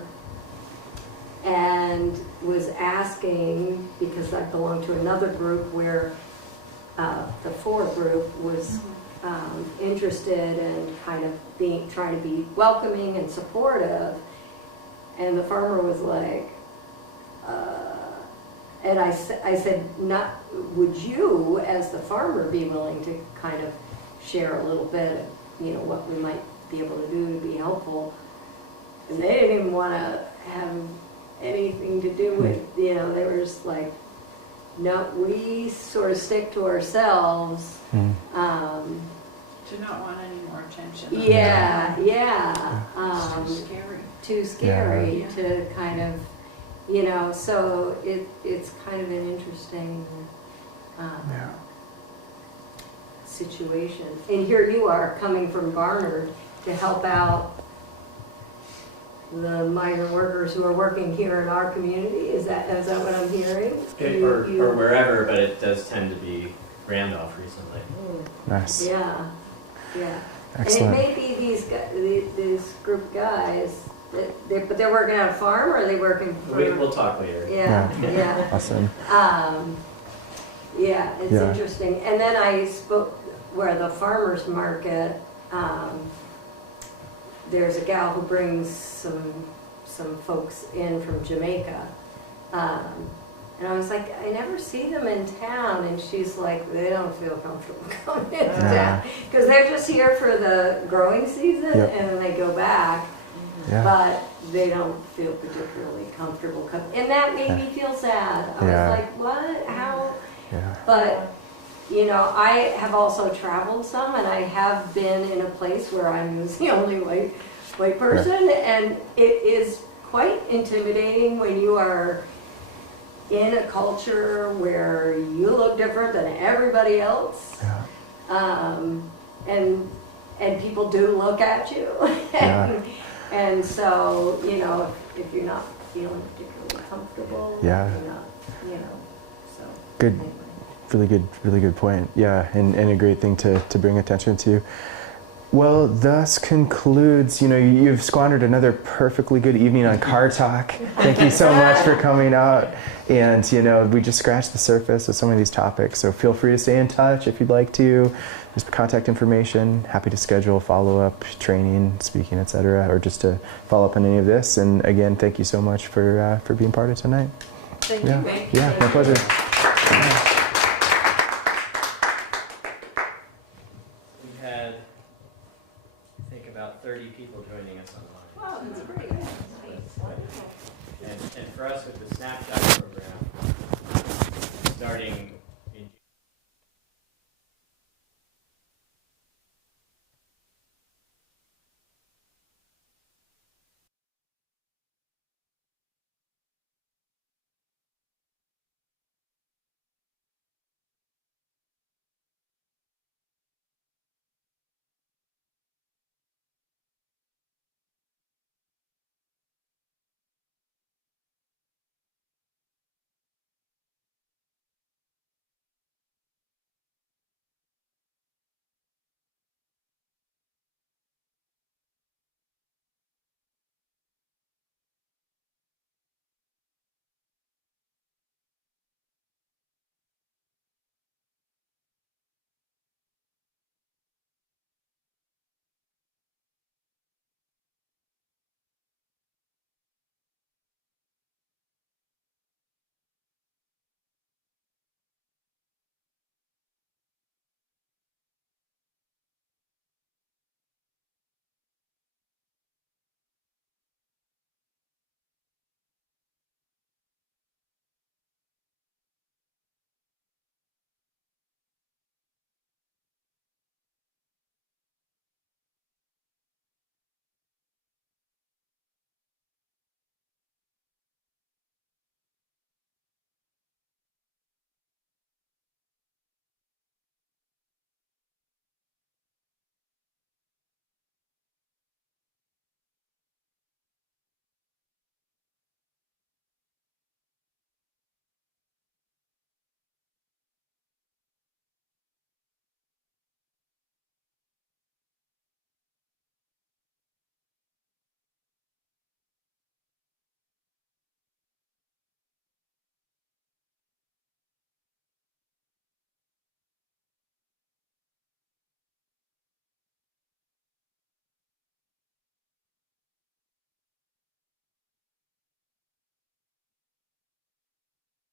and was asking, because I belong to another group where the 4 group was interested in kind of trying to be welcoming and supportive, and the farmer was like, and I said, would you, as the farmer, be willing to kind of share a little bit of, what we might be able to do to be helpful? And they didn't even want to have anything to do with, they were just like, no, we sort of stick to ourselves. To not want any more attention. Yeah. It's too scary. Too scary Yeah. to kind of, so it's kind of an interesting situation. And here you are coming from Barnard to help out the migrant workers who are working here in our community. Is that what I'm hearing? Or wherever, but it does tend to be Randolph recently. Nice. Yeah. Excellent. And it may be these group of guys, but they're working at a farm, or are they working for? We'll talk later. Yeah. Awesome. It's interesting. And then I spoke where the farmers market. There's a gal who brings some folks in from Jamaica, and I was like, I never see them in town, and she's like, they don't feel comfortable coming into town because they're just here for the growing season, and then they go back. Yeah. But they don't feel particularly comfortable coming, and that made me feel sad. I was like, what? How? Yeah. But I have also traveled some, and I have been in a place where I'm the only white person, and it is quite intimidating when you are in a culture where you look different than everybody else, and people do look at you, and so if you're not feeling particularly comfortable, you're not, so Good. anyway. Really good point. Yeah, and a great thing to bring attention to. Well, thus concludes, you've squandered another perfectly good evening on Car Talk. Thank you so much for coming out. And, we just scratched the surface of some of these topics. So feel free to stay in touch if you'd like to. There's contact information. Happy to schedule follow-up, training, speaking, etc., or just to follow up on any of this. And again, thank you so much for being part of tonight. Thank Yeah. you. Yeah, my pleasure. We had, I think, about 30 people joining us online. Wow, that's great. And for us with the snapshot program, starting